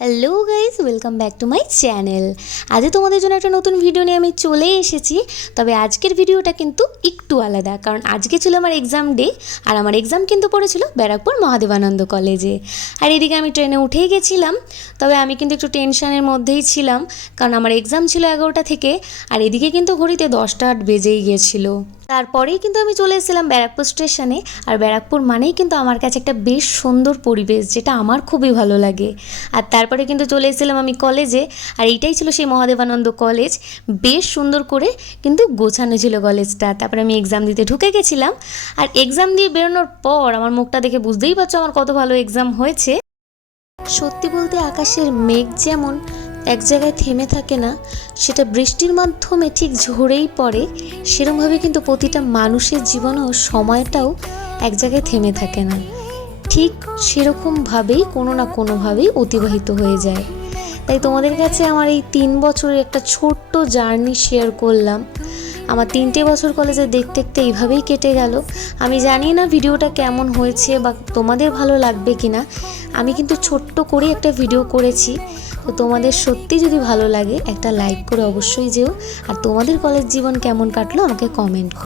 Hello guys, welcome back to my channel. আজ তোমাদের জন্য একটা নতুন ভিডিও নিয়ে আমি চলে এসেছি। তবে আজকের ভিডিওটা কিন্তু একটু আলাদা, কারণ আজকে ছিল আমার এক্সাম ডে। আর আমার এক্সাম কিন্তু পড়েছিল ব্যারাকপুর মহাদেবানন্দ কলেজে। আর এদিকে আমি ট্রেনে উঠেই গেছিলাম। তবে আমি কিন্তু একটু টেনশনের মধ্যেই ছিলাম, কারণ আমার এক্সাম ছিল 11টা থেকে, আর এদিকে কিন্তু ঘড়িতে 10টা 8 বেজেই গিয়েছিলো। তারপরেই কিন্তু আমি চলে এসেছিলাম ব্যারাকপুর স্টেশনে। আর ব্যারাকপুর মানেই কিন্তু আমার কাছে একটা বেশ সুন্দর পরিবেশ, যেটা আমার খুবই ভালো লাগে। আর তারপরে কিন্তু চলে এসেছিলাম আমি কলেজে। আর এইটাই ছিল সেই মহাদেবানন্দ কলেজ। বেশ সুন্দর করে কিন্তু গোছানো ছিল কলেজটা। তারপরে আমি এক্সাম দিতে ঢুকে গেছিলাম। আর এক্সাম দিয়ে বেরোনোর পর আমার মুখটা দেখে বুঝতেই পারছো আমার কত ভালো এক্সাম হয়েছে। সত্যি বলতে আকাশের মেঘ যেমন এক জায়গায় থেমে থাকে না, সেটা বৃষ্টির মাধ্যমে ঠিক ঝরেই পড়ে, সেরকমভাবে কিন্তু প্রতিটা মানুষের জীবনেও সময়টাও এক জায়গায় থেমে থাকে না। ঠিক সেরকমভাবেই কোনো না কোনোভাবেই অতিবাহিত হয়ে যায়। তাই তোমাদের কাছে আমার এই 3 বছরের একটা ছোট্ট জার্নি শেয়ার করলাম। আমার 3টে বছর কলেজে দেখতে দেখতে এইভাবেই কেটে গেল। আমি জানি না ভিডিওটা কেমন হয়েছে বা তোমাদের ভালো লাগবে কি না। আমি কিন্তু ছোট্ট করে একটা ভিডিও করেছি। তো তোমাদের সত্যি যদি ভালো লাগে একটা লাইক করে অবশ্যই যেও। আর তোমাদের কলেজ জীবন কেমন কাটলো আমাকে কমেন্ট করো।